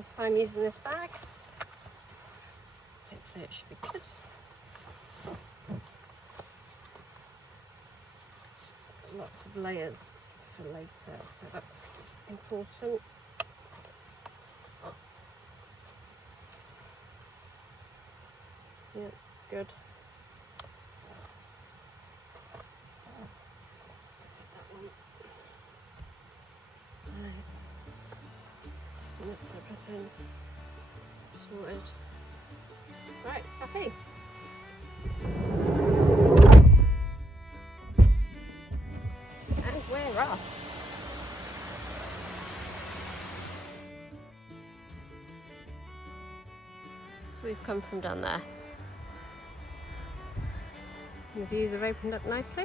First time using this bag. Hopefully it should be good. Lots of layers for later, so that's important. Yeah, good. That one. That's everything sorted. Right, Saffie. And we're off. So we've come from down there. And the views have opened up nicely.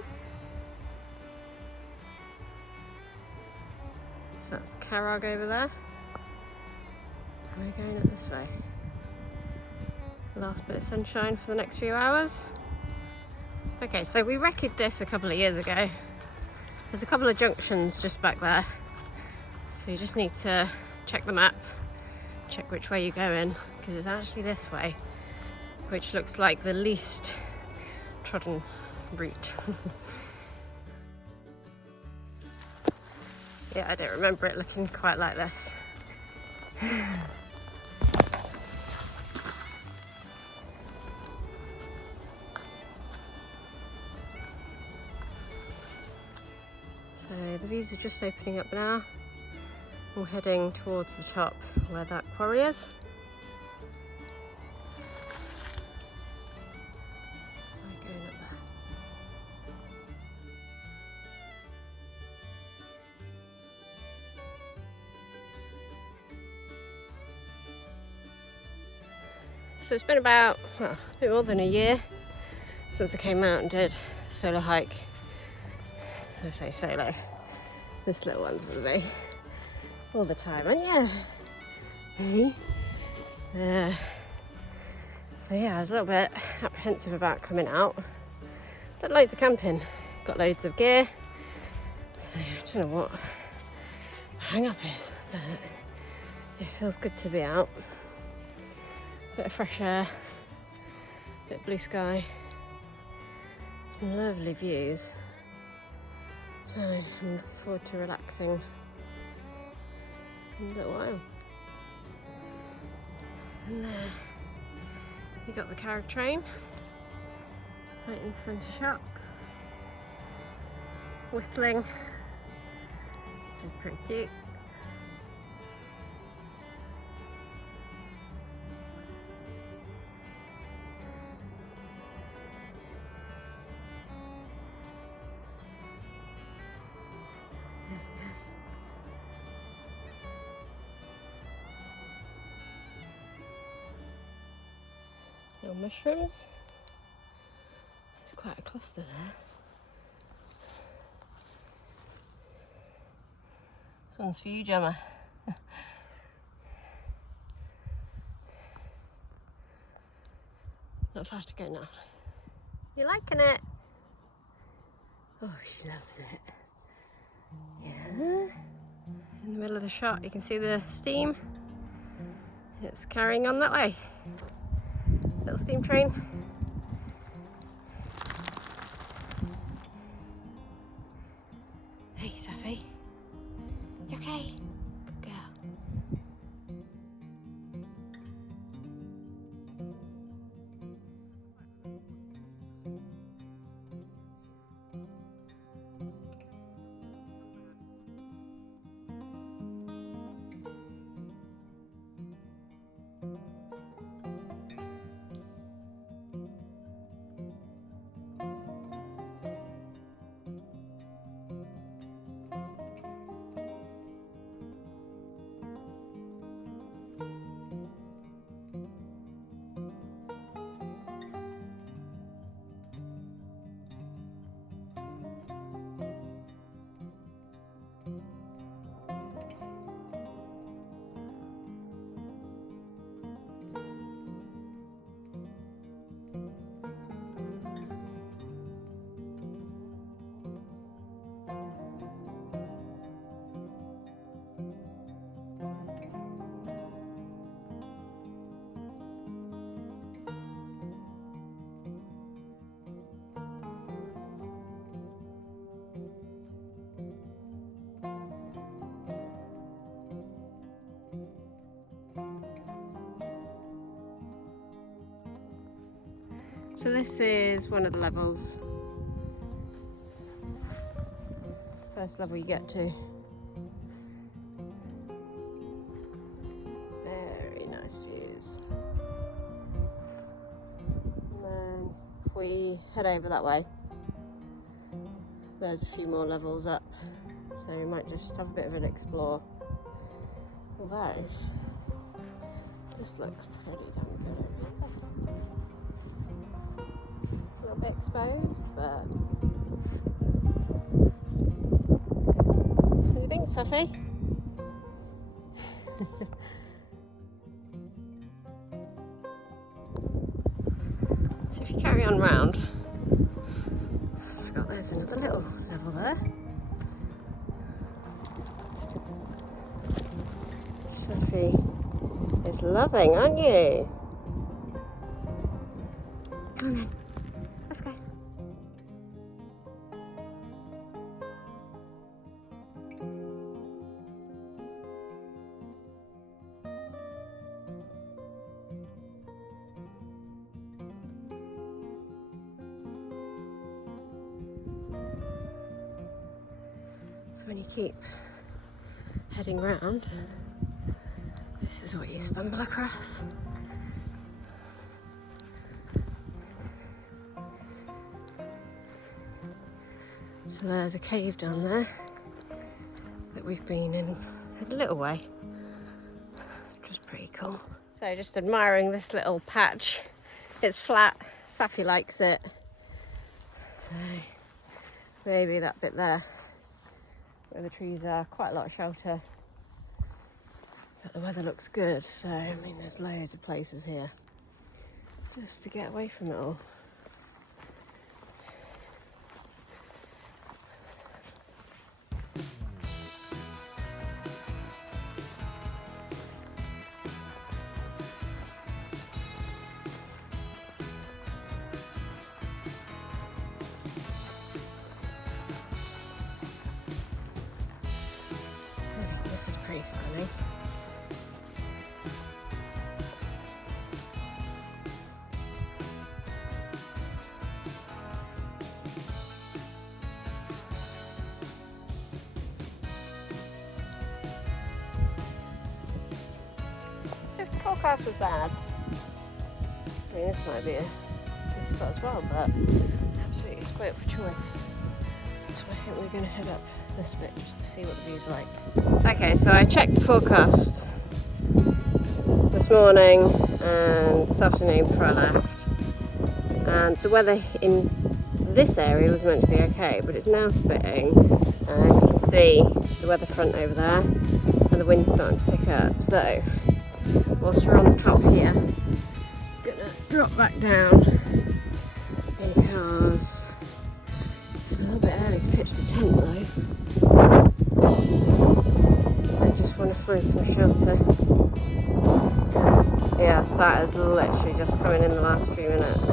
So that's Carrog over there. And we're going up this way. Last bit of sunshine for the next few hours. Okay, so we recce'd this a couple of years ago. There's a couple of junctions just back there. So you just need to check the map, check which way you're going, because it's actually this way, which looks like the least trodden route. Yeah, I don't remember it looking quite like this. So the views are just opening up now. We're heading towards the top where that quarry is. We're going up there. So it's been about, well, a bit more than a year since I came out and did a solo hike. I say solo, this little one's with me all the time, and yeah. So yeah, I was a little bit apprehensive about coming out. Did loads of camping, got loads of gear, so I don't know what the hang up is, but it feels good to be out. Bit of fresh air, bit of blue sky, some lovely views. So I'm looking forward to relaxing in a little while. And there you got the carriage train right in the centre shot, whistling. It's pretty cute. Little mushrooms. There's quite a cluster there. This one's for you, Gemma. Not far to go now. You liking it? Oh, she loves it. Yeah. In the middle of the shot, you can see the steam. It's carrying on that way. Little steam train. Hey, Saffie. You okay? Good girl. So this is one of the levels. First level you get to. Very nice views. And then if we head over that way, there's a few more levels up. So we might just have a bit of an explore. Although, this looks pretty damn good over here. A little bit exposed, but... What do you think, Saffie? So if you carry on round, I forgot there's another little level there. Saffie is loving, aren't you? Come on then, let's go. So when you keep heading round, this is what you stumble across. So there's a cave down there that we've been in a little way, which was pretty cool. So just admiring this little patch. It's flat, Saffie likes it. So maybe that bit there where the trees are, quite a lot of shelter. But the weather looks good, so I mean there's loads of places here just to get away from it all. This is pretty stunning. So if the forecast was bad, I mean this might be a good spot as well, but absolutely spoilt for choice. So I think we're going to head up this bit just to see what the view's like. Okay, so I checked the forecast this morning and this afternoon before I left, and the weather in this area was meant to be okay, but it's now spitting, and you can see the weather front over there and the wind's starting to pick up. So whilst we're on the top here, I'm gonna drop back down because it's a little bit early to pitch the tent though. I just want to find some shelter. Yeah, that is literally just coming in the last few minutes.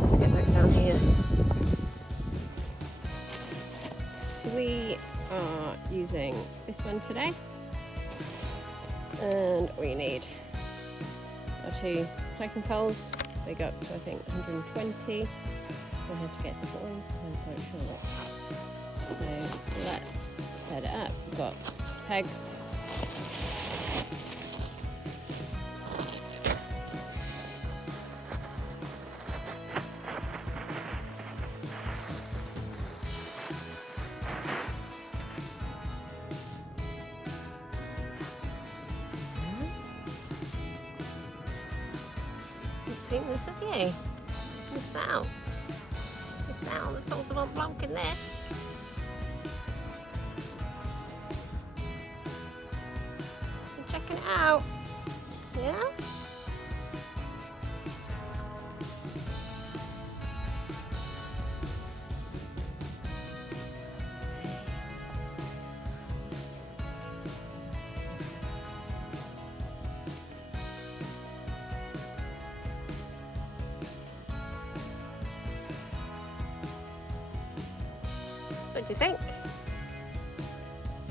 Let's get back down here. So we are using this one today, and we need our two hiking poles. They go up to I think 120, so I have to get different ones because I'm quite short. So let's set it up. We've got pegs. You've seen this, have you? Missed out. Missed out on the Tour du Mont Blanc in there. Checking it out. Yeah? What do you think?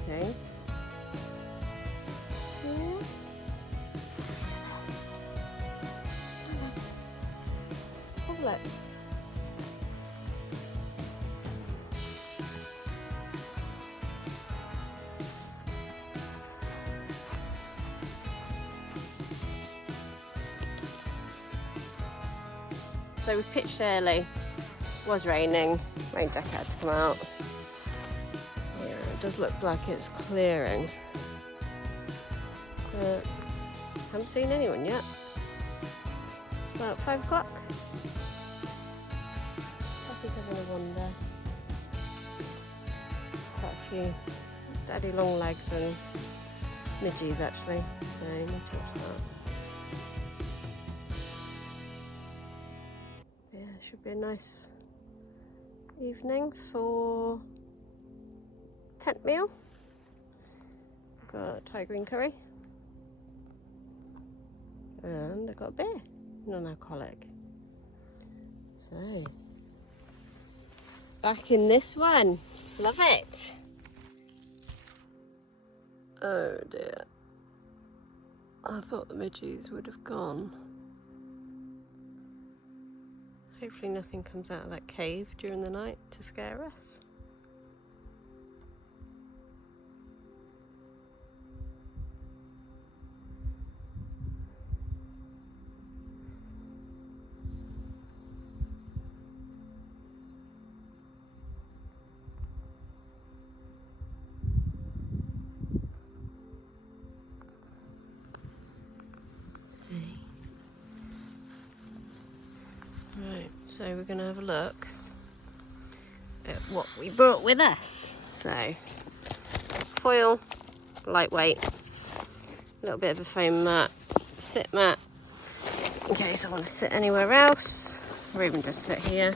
Okay. look. So we've pitched early. It was raining. Rain deck had to come out. Yeah, it does look like it's clearing. But haven't seen anyone yet. It's about 5 o'clock. Saffie's having a wander. Quite a few daddy long legs and midgies actually. So maybe watch that. Yeah, should be a nice evening for tent meal. I've got Thai green curry and I've got a beer, non-alcoholic. So, back in this one, love it. Oh dear, I thought the midgies would have gone. Hopefully nothing comes out of that cave during the night to scare us. Right, so we're going to have a look at what we brought with us. So, foil, lightweight, a little bit of a foam mat, sit mat, in case I want to sit anywhere else, or even just sit here.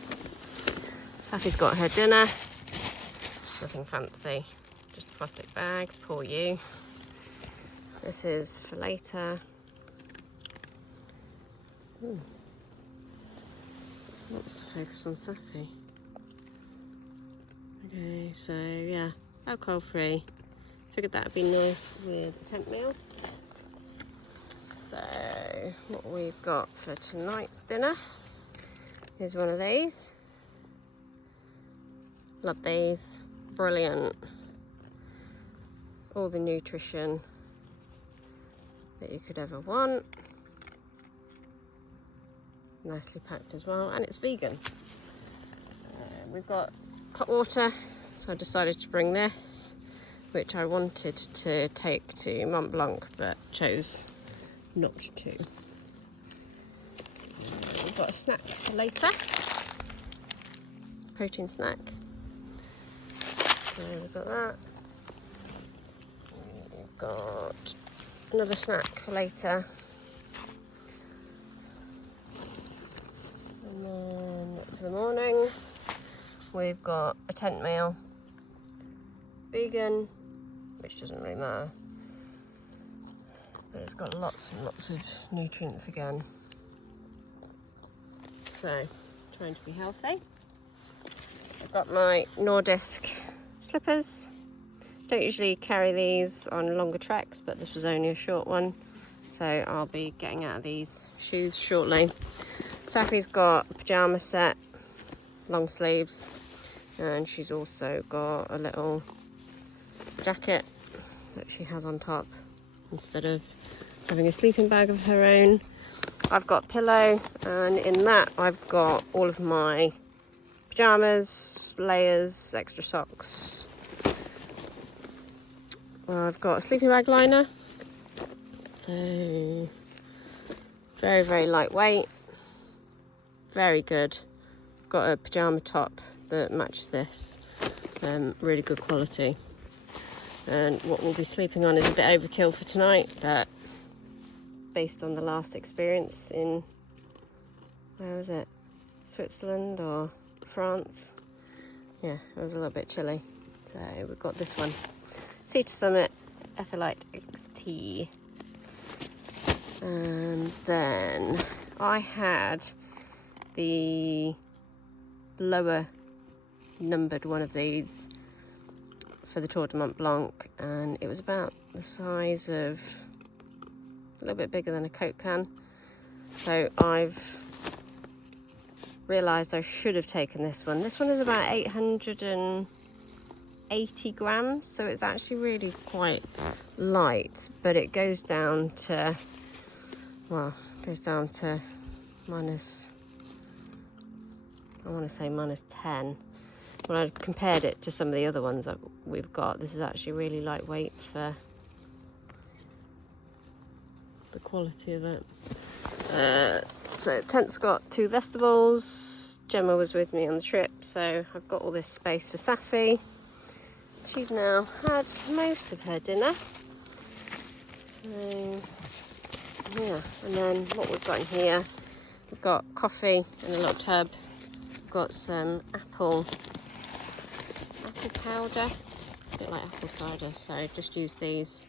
Saffie's got her dinner, nothing fancy, just a plastic bag, poor you. This is for later. Let's focus on Saffie. Okay, so yeah, alcohol free. Figured that would be nice with a tent meal. So what we've got for tonight's dinner is one of these. Love these, brilliant. All the nutrition that you could ever want. Nicely packed as well, and it's vegan. We've got hot water, so I decided to bring this, which I wanted to take to Mont Blanc but chose not to. We've got a snack for later, protein snack. So we've got that. We've got another snack for later. And then for the morning, we've got a tent meal, vegan, which doesn't really matter, but it's got lots and lots of nutrients again. So, trying to be healthy. I've got my Nordisk slippers. Don't usually carry these on longer treks, but this was only a short one, so I'll be getting out of these shoes shortly. Saffie's got a pyjama set, long sleeves, and she's also got a little jacket that she has on top instead of having a sleeping bag of her own. I've got a pillow, and in that I've got all of my pyjamas, layers, extra socks. I've got a sleeping bag liner, so very, very lightweight, very good. Got a pyjama top that matches this, really good quality. And what we'll be sleeping on is a bit overkill for tonight, but based on the last experience in, where was it, Switzerland or France? Yeah, it was a little bit chilly, so we've got this one. Sea to Summit Ethelite XT. And then I had the lower numbered one of these for the Tour du Mont Blanc, and it was about the size of, a little bit bigger than a Coke can. So I've realised I should have taken this one. This one is about 880 grams, so it's actually really quite light, but it goes down to, well, it goes down to minus, I want to say minus 10. When I compared it to some of the other ones that we've got, this is actually really lightweight for the quality of it. So tent's got 2 vestibules. Gemma was with me on the trip, so I've got all this space for Saffie. She's now had most of her dinner. So yeah, and then what we've got in here, we've got coffee in a little tub. We've got some apple powder, a bit like apple cider, so just use these.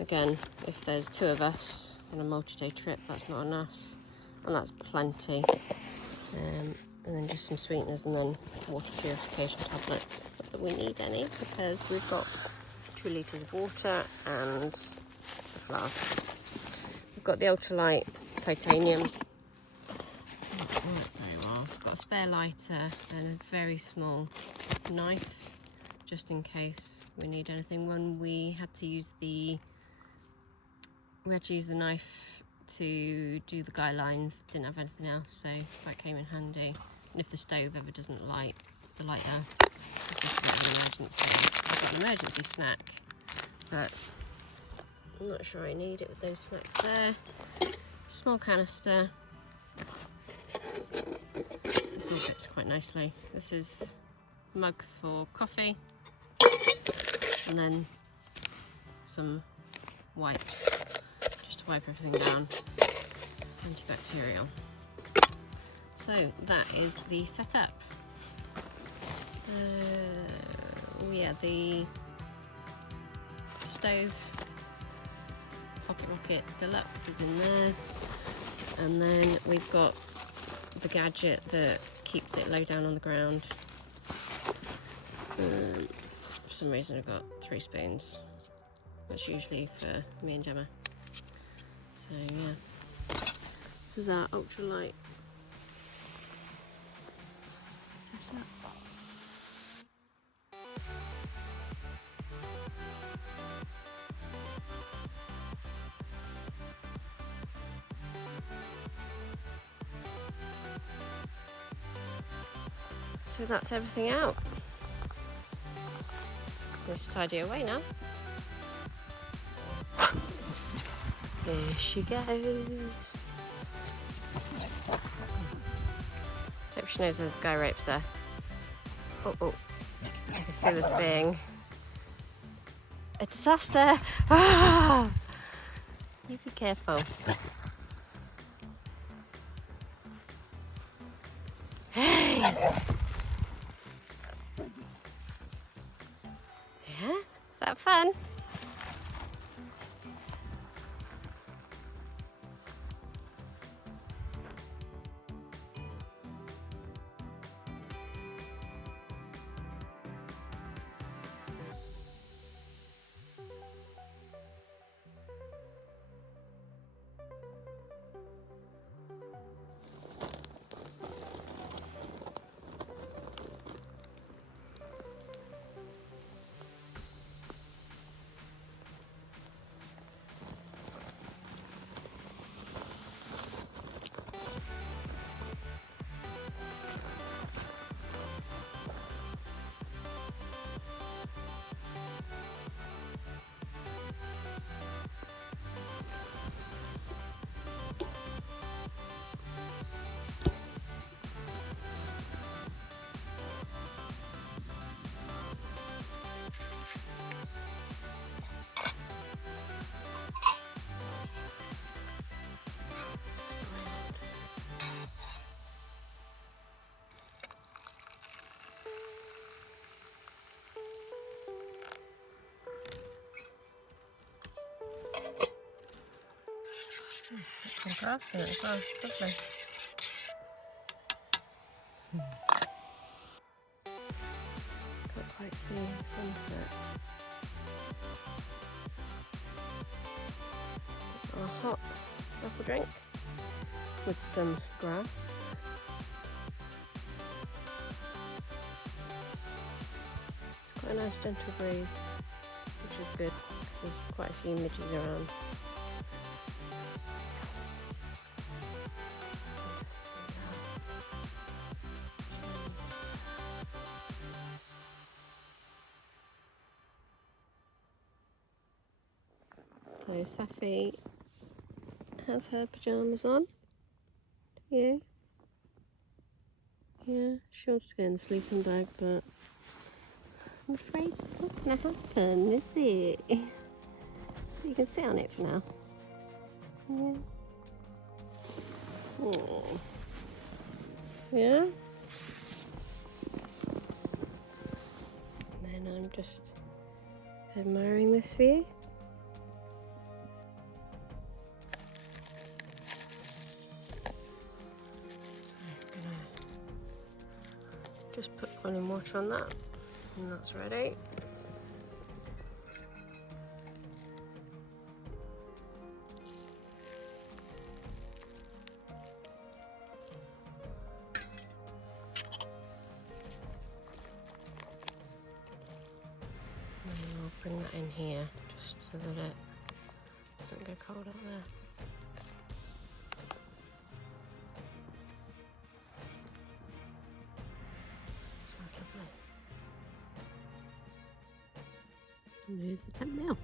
Again, if there's 2 of us on a multi-day trip, that's not enough, and that's plenty. And then just some sweeteners, and then water purification tablets. Not that we need any, because we've got 2 litres of water and the flask. We've got the ultralight titanium. Doesn't work very well. I've got a spare lighter and a very small knife, just in case we need anything. When we had to use the knife to do the guy lines, didn't have anything else, so that came in handy. And if the stove ever doesn't light the lighter, it's just a bit of an emergency. I've got an emergency snack, but I'm not sure I need it with those snacks there. Small canister. This all fits quite nicely. This is a mug for coffee, and then some wipes, just to wipe everything down, antibacterial. So that is the setup. Yeah, the stove, Pocket Rocket Deluxe is in there, and then we've got the gadget that keeps it low down on the ground. For some reason I've got 3 spoons. That's usually for me and Gemma. So yeah, this is our ultralight setup. So that's everything out. Let's tidy away now. There she goes. Hope she knows there's guy ropes there. Oh, I can see this being a disaster. Ah! You be careful. Hey! Yeah? Is that fun? Some grass in it as well, lovely. Can't quite see the sunset. A hot apple drink with some grass. Quite a nice gentle breeze, which is good because there's quite a few midges around. So Saffie has her pyjamas on. Yeah. Yeah, she wants to go in the sleeping bag, but I'm afraid it's not going to happen, is it? You can sit on it for now. Yeah. Oh. Yeah. And then I'm just admiring this view. Just put boiling water on that, and that's ready. And I'll bring that in here, just so that it doesn't go cold out there. Sounds lovely. And here's the tent now.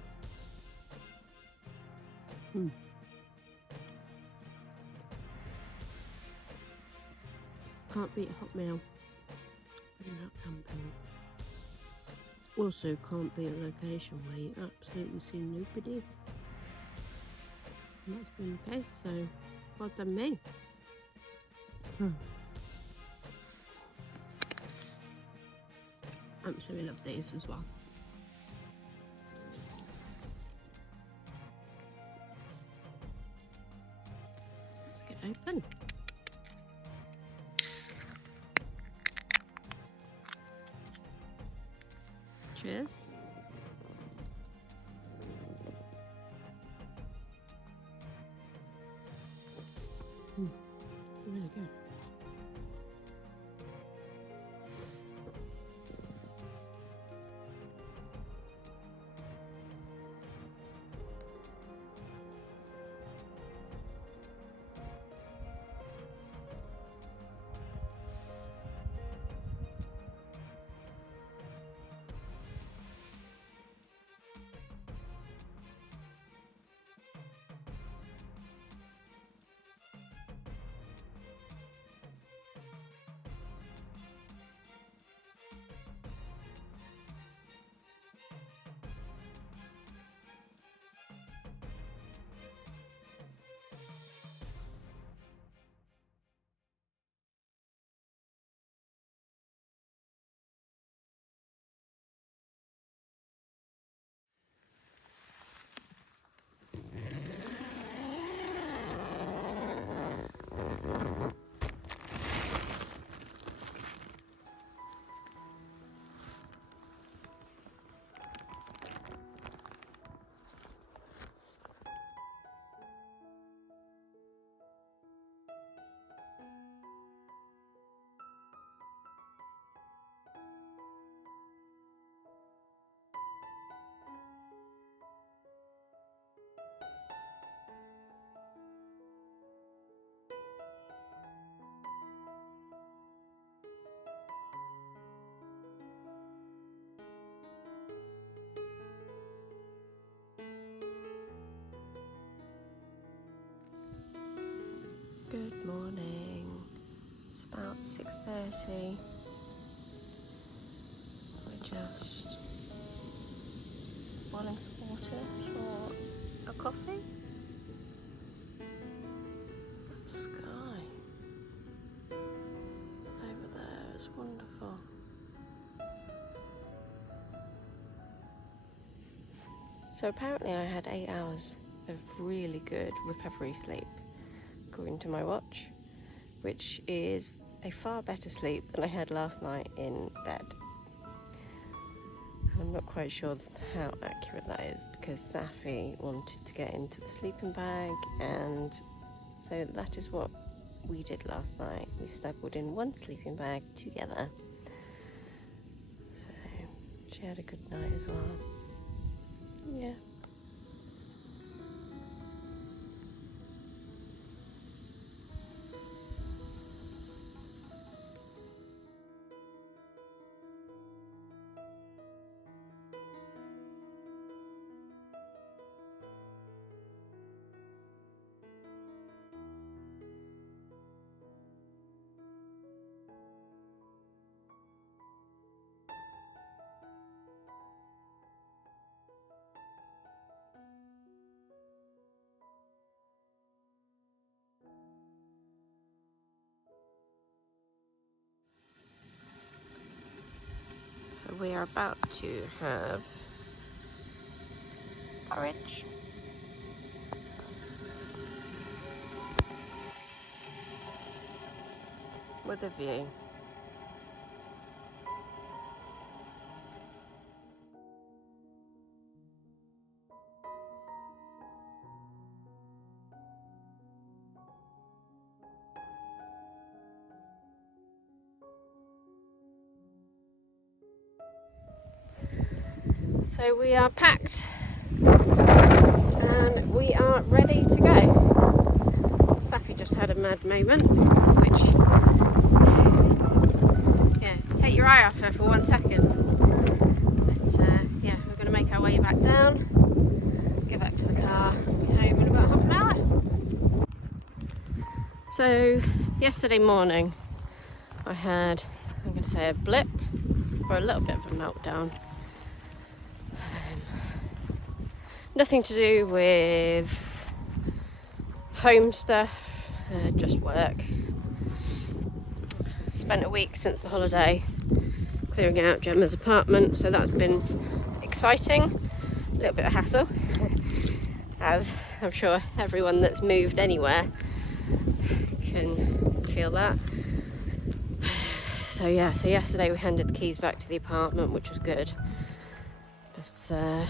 Can't beat a hot meal when you're out camping. Also can't beat a location where you absolutely see nobody. And that's been the case, so well done me. Absolutely love these as well. Let's get open. Cheers. Really good. Good morning. It's about 6:30. We're just boiling some water for a coffee. That sky over there is wonderful. So apparently I had 8 hours of really good recovery sleep, according to my watch, which is a far better sleep than I had last night in bed. I'm not quite sure how accurate that is because Saffie wanted to get into the sleeping bag, and so that is what we did last night. We snuggled in one sleeping bag together. So she She had a good night as well. Yeah. So we are about to have porridge. With a view. So we are packed and we are ready to go. Saffie just had a mad moment, which, yeah, take your eye off her for 1 second. But yeah, we're going to make our way back down, get back to the car, be home in about half an hour. So yesterday morning I had, I'm going to say, a blip or a little bit of a meltdown. Nothing to do with home stuff, just work. Spent a week since the holiday clearing out Gemma's apartment, so that's been exciting. A little bit of hassle, as I'm sure everyone that's moved anywhere can feel that. So yeah, so yesterday we handed the keys back to the apartment, which was good. But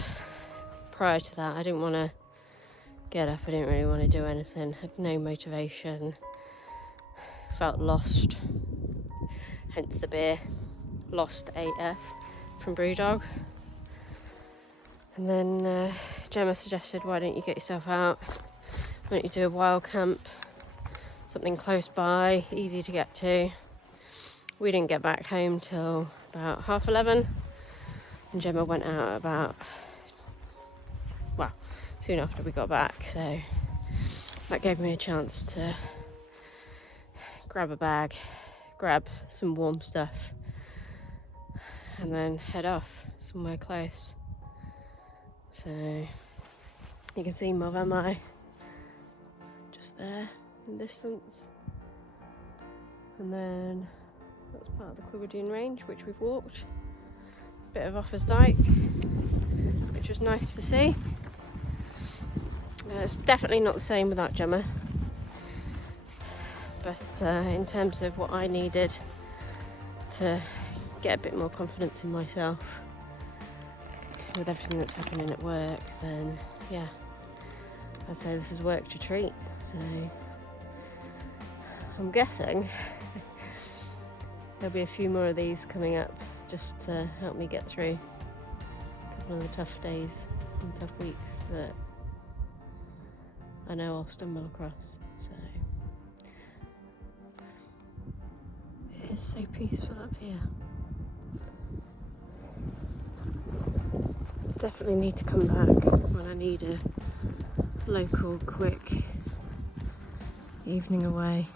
prior to that, I didn't want to get up, I didn't really want to do anything, had no motivation, felt lost, hence the beer, lost AF from Brewdog. And then Gemma suggested, why don't you get yourself out, why don't you do a wild camp, something close by, easy to get to. We didn't get back home till about 11:30, and Gemma went out about, well, soon after we got back, so that gave me a chance to grab a bag, grab some warm stuff, and then head off somewhere close. So you can see Movemai just there in the distance, and then that's part of the Cluberdine range which we've walked. Bit of Offers Dyke, which was nice to see. It's definitely not the same without Gemma, but in terms of what I needed to get a bit more confidence in myself with everything that's happening at work, then yeah, I'd say this is work to treat. So I'm guessing there'll be a few more of these coming up just to help me get through a couple of the tough days and tough weeks that I know I'll stumble across. So it is so peaceful up here. Definitely need to come back when I need a local, quick evening away.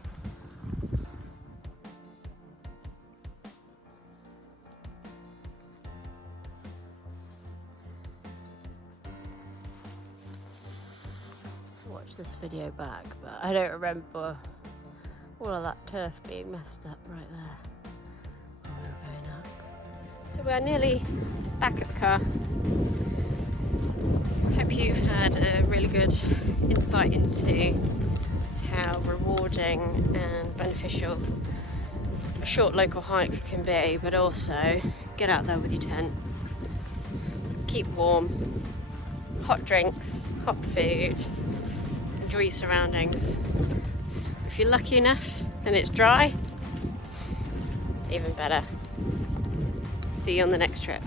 Watch this video back, but I don't remember all of that turf being messed up right there when we were going up. So we're nearly back at the car. Hope you've had a really good insight into how rewarding and beneficial a short local hike can be, but also get out there with your tent, keep warm, hot drinks, hot food, enjoy your surroundings. If you're lucky enough and it's dry, even better. See you on the next trip.